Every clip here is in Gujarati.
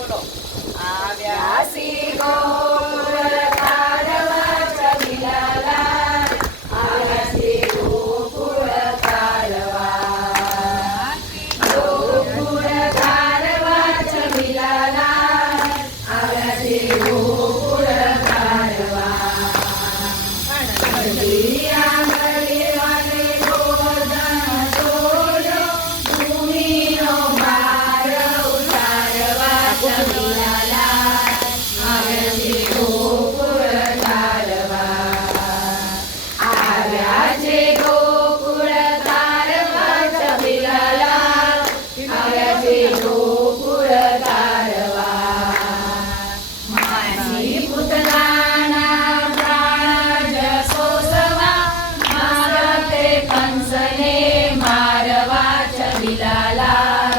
બોલો આવ્યા શ્રી ગોકુળ તારવા ચલિલાલા આવ્યા શ્રી ગોકુળ તારવા ગોકુળ તારવા ચલિલાલા આવ્યા શ્રી ગોકુળ તારવા આંગળીવાને ગોવર્ધન જોડો ભૂમિનો ભાર ઉતારવા ચલિલાલા આવ્યા શ્રી ગોકુળ તારવા આવ્યા છે ગોકુળ તારવા ચલિલાલા આવ્યા છે ગોકુળ તારવા માસી પૂતનાના પ્રાણ જસોસવા મારતે કંસને મારવા ચલિલાલા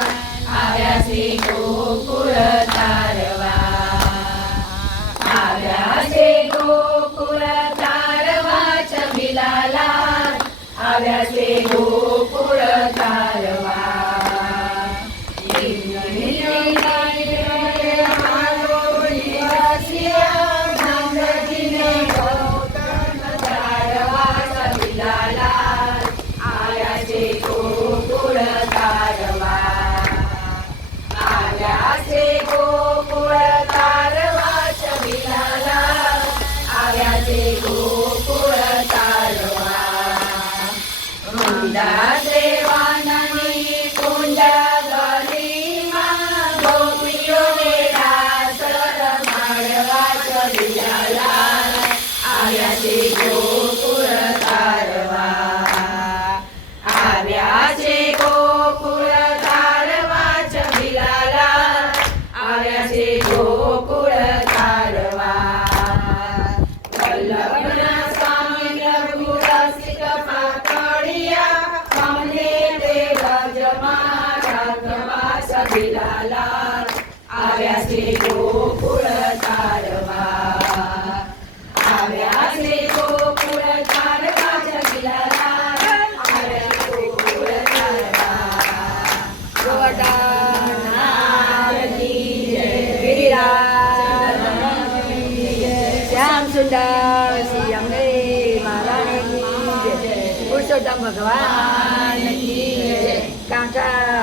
આવ્યા શ્રી ગોકુળ તારવા આવ્યા છે ગોકુળ તારવા ચલિલાલા આવ્યા છે ગોકુળ તારવા દેવાનની કુંડ ગલીમાં ગોપીઓને રાસ રમાડવા ચલિલાલા આવ્યા છે ગોકુળ તારવા આવ્યા છે ગોકુળ તારવા ચલિલાલા આવ્યા છે ગોકુળ તારવા વલ્લભના સ્વામી પ્રભુ રસિક પાતળિયા અમને તે વ્રજમાં રાખવા ચલિલાલા આવ્યા છે ગોકુળ તારવા આવ્યા છે ગોકુળ તારવા ચલિલાલા આવ્યા છે ગોકુળ તારવા ગોવર્ધનની જય ગિરિરાજની જય શ્યામ સુંદર શ્રી અંબે મહારાણી કી જય પુરુષોત્તમ ભગવાન કી જય કાંઠા